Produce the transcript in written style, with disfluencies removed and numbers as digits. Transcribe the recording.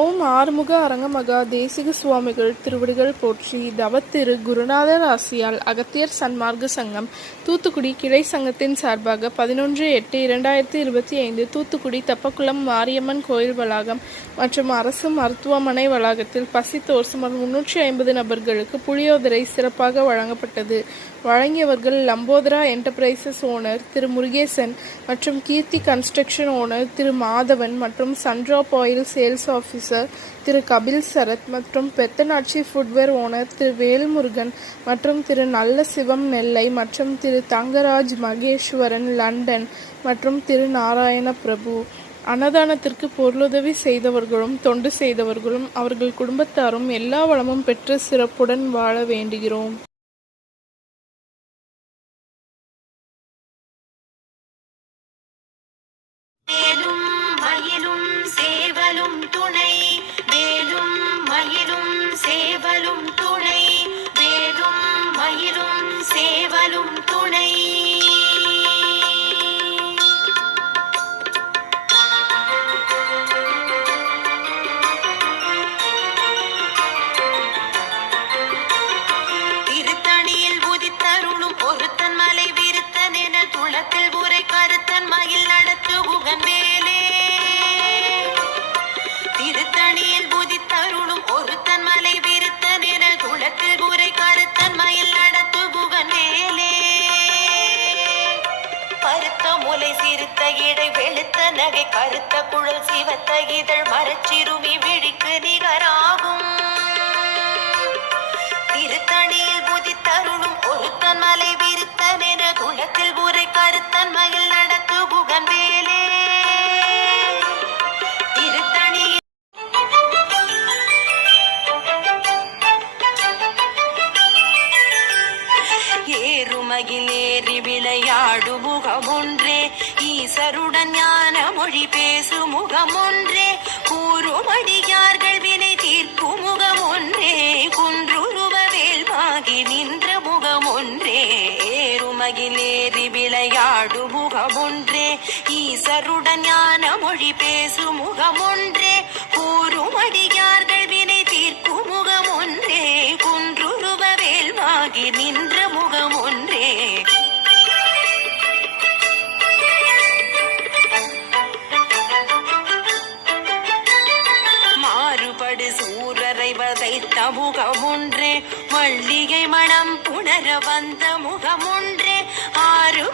ஓம் ஆறுமுக அரங்கமகா தேசிக சுவாமிகள் திருவடிகள் போற்றி. தவத்திரு குருநாதர் ஆசியால் அகத்தியர் சன்மார்க்க சங்கம் தூத்துக்குடி கிளை சங்கத்தின் சார்பாக 11/8/2025 தூத்துக்குடி தப்பக்குளம் மாரியம்மன் கோயில் வளாகம் மற்றும் அரசு மருத்துவமனை வளாகத்தில் பசித்தோர் சுமார் 350 நபர்களுக்கு புளியோதரை சிறப்பாக வழங்கப்பட்டது. வழங்கியவர்கள் லம்போதரா என்டர்பிரைசஸ் ஓனர் திரு முருகேசன் மற்றும் கீர்த்தி கன்ஸ்ட்ரக்ஷன் ஓனர் திரு மாதவன் மற்றும் சன்ட்ராப் ஆயில் சேல்ஸ் ஆஃபீஸர் திரு கபில் சரத் மற்றும் பெத்தனாட்சி ஃபுட்வேர் ஓனர் திரு வேல்முருகன் மற்றும் திரு நல்ல சிவம் நெல்லை மற்றும் திரு தங்கராஜ் மகேஸ்வரன் லண்டன் மற்றும் திரு நாராயண பிரபு. அன்னதானத்திற்கு பொருளுதவி செய்தவர்களும் தொண்டு செய்தவர்களும் அவர்கள் குடும்பத்தாரும் எல்லா வளமும் பெற்று சிறப்புடன் வாழ வேண்டுகிறோம். சேவலும் துணை வேலும் மயிலும் சேவலும் துணை வேலும் மயிலும் சேவலும் துணை. திருத்தணியில் உதித்தருளும் ஒருத்தன் மலை விருத்தன் என துளத்தில் உரை கருத்தன் மயில் நடத்து உகன் வேலே. திருத்தணியில் புதித்தருளும் ஒருத்தன் மலை விருத்தன் என துளத்தில் உரை கருத்தன் மயில் நடத்து புகன் மேலே. பருத்த முலை சிறுத்த இடை வெளுத்த நகை கருத்த குழல் சிவத்த இதழ் மரச்சிறுமி விழிக்கு நிகராகும். திருத்தணியில் புதித்தருளும் ஒருத்தன் மலை விருத்தன் என துளத்தில் உரை கருத்தன் மயில் நடத்து புகன் வேலே. ஏறுமகிலேறி விளையாடு முகமொன்றே ஈசருடன் ஞான மொழி பேசு முகமொன்றே கூறுமடியார்கள் வினை தீர்க்கும் முகமொன்றே குன்றுருவ வேல்வாகி நின்ற முகமொன்றே. ஏறுமகிலேறி விளையாடு முகமொன்றே ஈசருடன் ஞான மொழி பேசு முகமொன்றே கூறுமடியார்கள் வினை தீர்க்கும் முகமொன்றே குன்றுருவ வேல்வாகி நின்ற முகமொன்றே. மாறுபடு சூரரை வதைத்த முகமொன்றே மல்லிகை மணம் புணர வந்த முகமொன்றே ஆறு